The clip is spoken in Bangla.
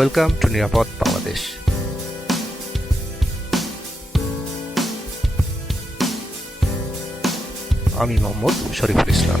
ওয়েলকাম টু নিরাপদ বাংলাদেশ আমি মোহাম্মদ শরীফুল ইসলাম।